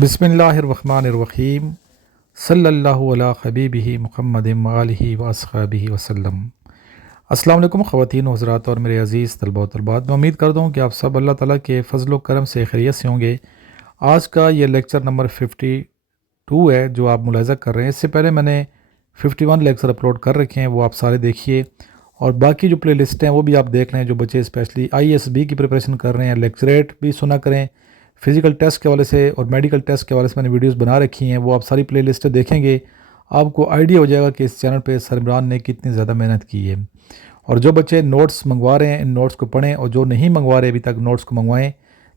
बिस्मिल्लाहिर्रहमानिर्रहीम सल्लल्लाहु अला हबीबिही मुहम्मदिन व आलिहि व अस्हाबिही वसल्लम। अस्सलाम वालेकुम ख़वातीन व हज़रात और मेरे अज़ीज़ तलबा व तलबात, मैं उम्मीद करता हूँ कि आप सब अल्लाह ताला के फ़ज़ल व करम से खैरियत से होंगे। आज का ये लेक्चर नंबर 52 है जो आप मुलाहिज़ा कर रहे हैं। इससे पहले मैंने 51 लेक्चर अपलोड कर रखे हैं, वो आप सारे देखिए और बाकी जो प्ले लिस्ट हैं वो भी आप देख लें। जो बच्चे स्पेशली ISB की प्रिपरेशन कर रहे हैं, लेक्चरेट भी सुना करें। फ़िज़िकल टेस्ट के हवाले से और मेडिकल टेस्ट के हवाले से मैंने वीडियोस बना रखी हैं, वो आप सारी प्ले लिस्टें देखेंगे, आपको आइडिया हो जाएगा कि इस चैनल पे सर इमरान ने कितनी ज़्यादा मेहनत की है। और जो बच्चे नोट्स मंगवा रहे हैं इन नोट्स को पढ़ें, और जो नहीं मंगवा रहे अभी तक नोट्स को मंगवाएं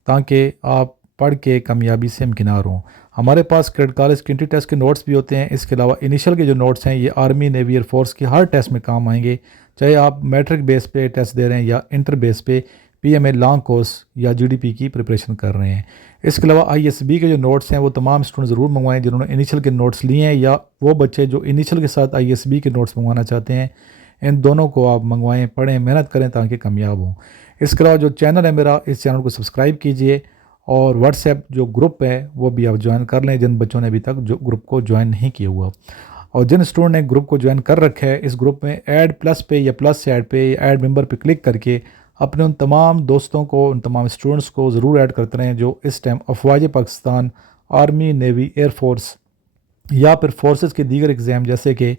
ताकि आप पढ़ के कामयाबी से हमकिनार हों। हमारे पास क्रेडिट कॉलेज के इंट्री टेस्ट के नोट्स भी होते हैं। इसके अलावा इनिशियल के जो नोट्स हैं ये आर्मी, नेवी, एयरफोर्स के हर टेस्ट में काम आएंगे, चाहे आप मैट्रिक बेस पे टेस्ट दे रहे हैं या इंटर बेस पे PMA लॉन्ग कोर्स या GDP की प्रिपरेशन कर रहे हैं। इसके अलावा ISB के जो नोट्स हैं वो तमाम स्टूडेंट ज़रूर मंगवाएं जिन्होंने इनिशियल के नोट्स लिए हैं, या वो बच्चे जो इनिशियल के साथ ISB के नोट्स मंगवाना चाहते हैं। इन दोनों को आप मंगवाएं, पढ़ें, मेहनत करें ताकि कामयाब हों। इसके अलावा जो चैनल है मेरा, इस चैनल को सब्सक्राइब कीजिए और व्हाट्सएप जो ग्रुप है वो भी आप ज्वाइन कर लें जिन बच्चों ने अभी तक जो ग्रुप को ज्वाइन नहीं किया हुआ। और जिन स्टूडेंट ने ग्रुप को ज्वाइन कर रखा है, इस ग्रुप में ऐड प्लस पे या प्लस से ऐड पे ऐड मेंबर पे क्लिक करके अपने उन तमाम दोस्तों को, उन तमाम स्टूडेंट्स को ज़रूर ऐड करते रहें जो इस टाइम अफवाज पाकिस्तान, आर्मी, नेवी, एयरफोर्स या फिर फोर्सेस के दीगर एग्ज़ाम जैसे कि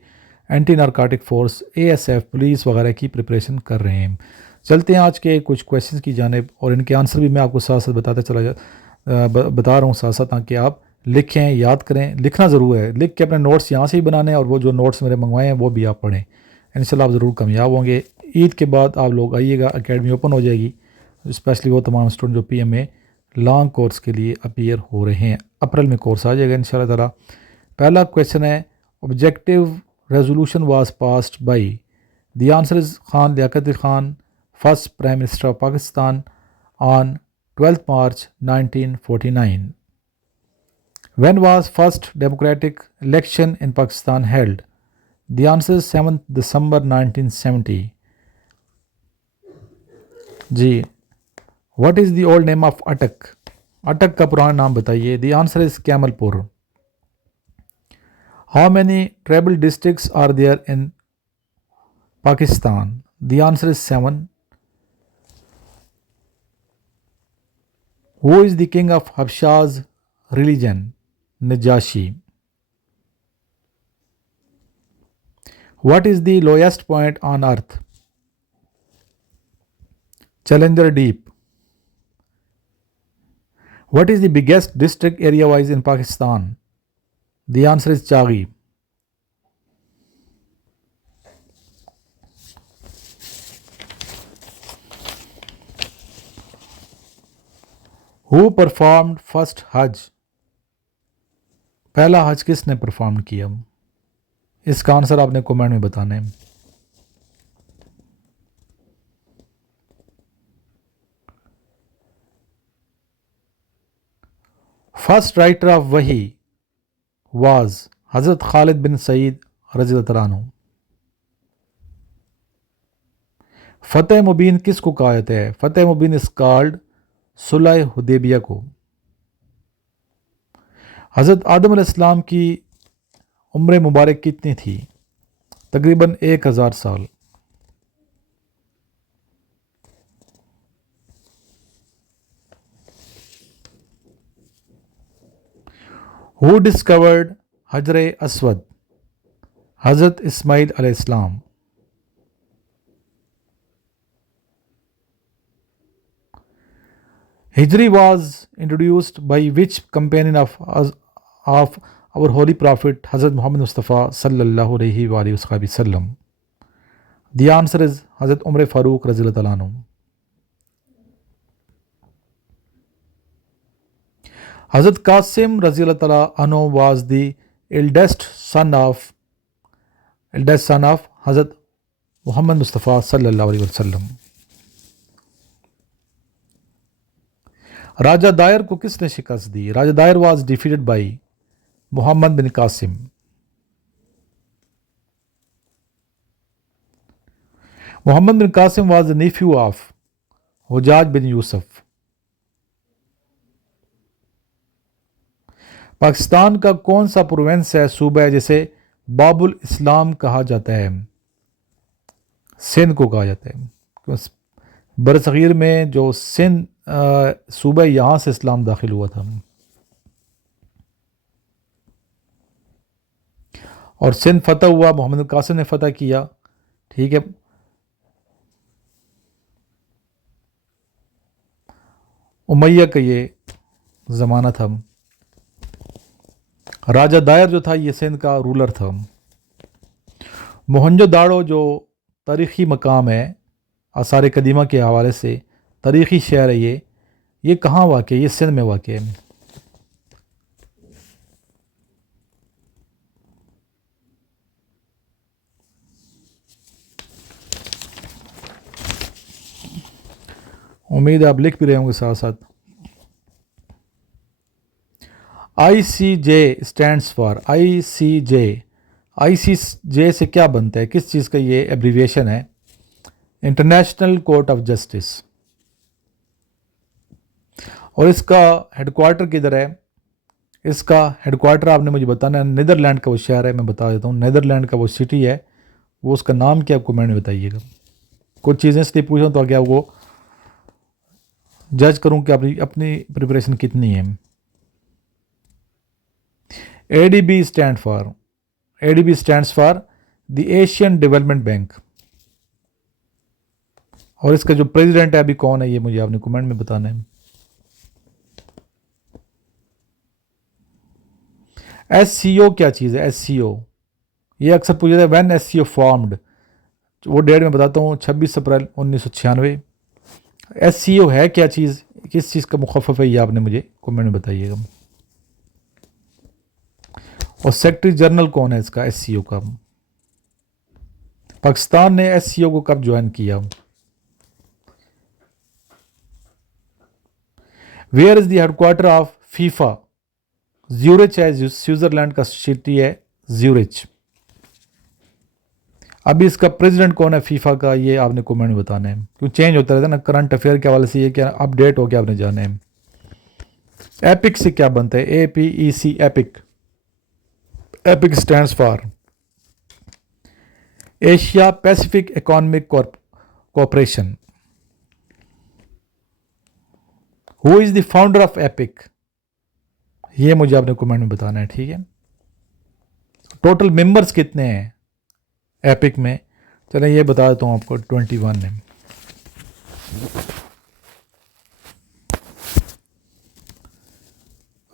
anti narcotic force, ASF, police वगैरह की प्रिपरेशन कर रहे हैं। चलते हैं आज के कुछ क्वेश्चंस की जानिब, और इनके आंसर भी मैं आपको साथ साथ बता रहा हूँ साथ साथ, ताकि आप लिखें, याद करें। लिखना ज़रूर है, लिख के अपने नोट्स यहाँ से ही बनाने हैं और वो जो नोट्स मेरे मंगवाए हैं वो भी आप पढ़ें। इंशाल्लाह आप ज़रूर कामयाब होंगे। ईद के बाद आप लोग आइएगा, एकेडमी ओपन हो जाएगी, स्पेशली वो तमाम स्टूडेंट जो PMA लॉन्ग कोर्स के लिए अपीयर हो रहे हैं। अप्रैल में कोर्स आ जाएगा इंशाल्लाह ताला। पहला क्वेश्चन है, objective resolution was passed by, the answer is Khan Liaquat Khan, first prime minister of Pakistan on 12th March 1949. When was first democratic election in Pakistan held? The answer is 7th December 1970. जी, what is the old name of Attak? अटक का पुराना नाम बताइए। The answer is Kamalpur. How many tribal districts are there in Pakistan? The answer is 7. Who is the king of Habsha's religion? Najashi. What is the lowest point on earth? Challenger Deep. What is the biggest district area wise in Pakistan? The answer is Chaghi. Who performed first Hajj? पहला हज किसने perform किया? इसका answer आपने comment में बताना है। First writer of वही वाज हज़रत खालिद बिन सईद रज़ियल्लाहु अन्हु। फतेह मुबीन किसको कहा जाता है? फतेह मुबीन इज कॉल्ड सुलह हुदैबिया को। हज़रत आदम अलैहिस्सलाम की उम्र मुबारक कितनी थी? तकरीबन 1000 साल। Who discovered हजर अस्वद? हज़रत इस्माइल अलैहिस्सलाम। Hijri was introduced by which companion of our holy prophet Hazrat Muhammad Mustafa sallallahu alaihi wasallam? The answer is Hazrat Umar Farooq radhiyallahu anhu. Hazrat Qasim radhiyallahu anhu was the eldest son of Hazrat Muhammad Mustafa sallallahu alaihi wasallam. राजा दायर को किसने शिकस्त दी? Raja Dahir was defeated by Muhammad bin Qasim. Muhammad bin Qasim was the nephew of Hajjaj bin Yusuf. Pakistan का कौन सा province है, सूबा है जिसे बाबुल इस्लाम कहा जाता है? सिंध को कहा जाता है, क्योंकि बरसगीर में जो सिंध सूबा है, यहाँ से इस्लाम दाखिल हुआ था। और सिंध फतह हुआ, मोहम्मद कासिम ने फतह किया। ठीक है, उमैया का ये ज़माना था। राजा दायर जो था ये सिंध का रूलर था। मोहनजोदाड़ो जो तारीख़ी मकाम है, आसार कदीमा के हवाले से तारीख़ी शहर है, ये कहाँ वाक़ है? ये सिंध में वाक़ है। उम्मीद है आप लिख भी रहे होंगे साथ साथ। ICJ स्टैंड्स फॉर, ICJ से क्या बनता है, किस चीज़ का ये एब्रीविएशन है? International court of justice. और इसका हेडक्वार्टर किधर है? इसका हेडक्वार्टर आपने मुझे बताना है। नीदरलैंड का वो शहर है, मैं बता देता हूँ। नीदरलैंड का वो सिटी है, वो उसका नाम क्या, आपको कमेंट में बताइएगा। कुछ चीज़ें इसलिए पूछ रहा हूँ तो क्या वो जज करूँ कि अपनी अपनी प्रिपरेशन कितनी है। ADB stands for the Asian development bank. और इसका जो प्रेसिडेंट है अभी कौन है, ये मुझे आपने कमेंट में बताना है। SCO क्या चीज़ है? SCO ये अक्सर पूछा जाता है। व्हेन SCO फॉर्म्ड, वो डेट में बताता हूँ, 26 अप्रैल 1996। SCO है क्या चीज़, किस चीज़ का मुखफ़फ़ है, ये आपने मुझे कमेंट में बताइएगा। और सेक्रेटरी जनरल कौन है इसका, SCO का? पाकिस्तान ने SCO को कब ज्वाइन किया? Where is the headquarter of FIFA? Zurich है, स्विट्ज़रलैंड का सिटी है ज्यूरिच। अभी इसका प्रेसिडेंट कौन है फीफा का, ये आपने कमेंट में बताना है, क्यों चेंज होता रहता है ना करंट अफेयर के हवाले से, ये क्या अपडेट हो, क्या आपने जाना है। एपिक से क्या बनता है? APEC, epic. Epic stands for Asia Pacific economic corporation. Who is the founder of epic, ये मुझे आपने कमेंट में बताना है। ठीक है, टोटल मेंबर्स कितने हैं एपिक में? चलें ये बता देता हूँ आपको, 21 है।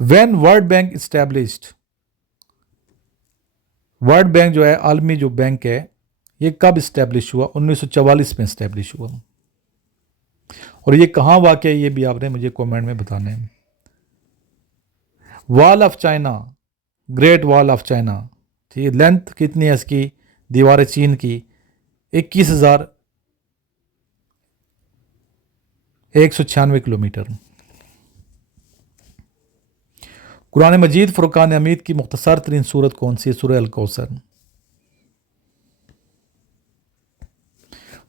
When world bank established, world bank जो है आलमी जो बैंक है, ये कब इस्टेब्लिश हुआ? 1944 में इस्टेब्लिश हुआ। और ये कहाँ वाक़ है, ये भी आपने मुझे कमेंट में बताना है। Wall of China, great wall of China, ठीक है, लेंथ कितनी है इसकी? दीवार चीन की 21,196 किलोमीटर। कुरान मजीद फुरकान हमीद की मुख्तसर तरीन सूरत कौन सी है? सूरह अल कौसर।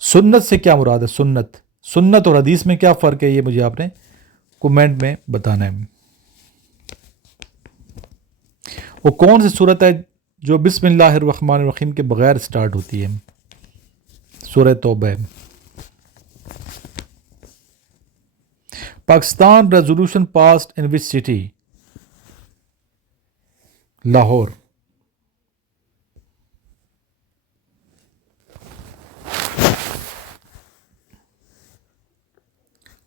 सुन्नत से क्या मुराद है? सुन्नत और हदीस में क्या फ़र्क है, ये मुझे आपने कमेंट में बताना है। वो कौन सी सूरत है जो बिस्मिल्लाहिर्रहमानिर्रहीम के बगैर स्टार्ट होती है? सूरह तौबा है। Pakistan resolution passed in which city? Lahore.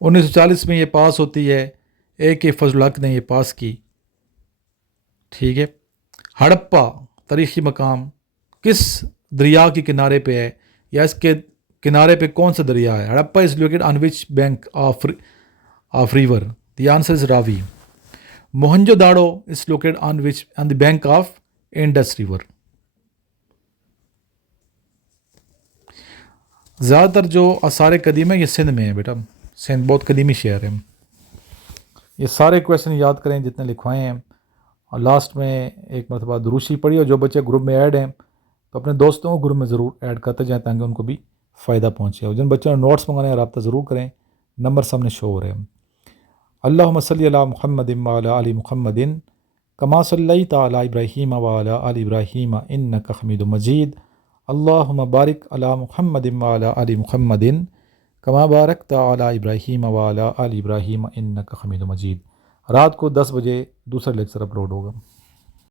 उन्नीस सौ 40 में ये पास होती है, AK फजल हक ने ये पास की। ठीक है, हड़प्पा तारीख़ी मकाम किस दरिया के किनारे पे है, या इसके किनारे पे कौन सा दरिया है? Harappa is located on which bank of river? The answer is Ravi. Mohenjodaro is located on the bank of Indus river. ज़्यादातर जो आसार कदीम है ये सिंध में है बेटा, सिंध बहुत कदीमी शहर है। ये सारे क्वेश्चन याद करें जितने लिखवाए हैं, और लास्ट में एक मरतबा दुरूशी पढ़ी, और जो बच्चे ग्रुप में ऐड हैं तो अपने दोस्तों को ग्रुप में ज़रूर ऐड करते जाएँ ताकि उनको भी फ़ायदा पहुँचे। और जिन बच्चों ने नोट्स मंगाने हैं रब्ता ज़रूर करें, नंबर सामने शो हो रहे हैं। अल्लाहुम्मा सल्ली अला मुहम्मदिन व अला आलि मुहम्मदिन कमा सल्लैता अला इब्राहीम व अला आलि इब्राहीम इन्नका हमीदुम मजीद। अल्लाहुम्मा बारिक अला मुहम्मदिन व अला आलि मुहम्मदिन कमा बारकता अला इब्राहीम व अला आलि इब्राहीम इन्नका हमीदुम मजीद। रात को 10 बजे दूसरा लेक्चर अपलोड होगा।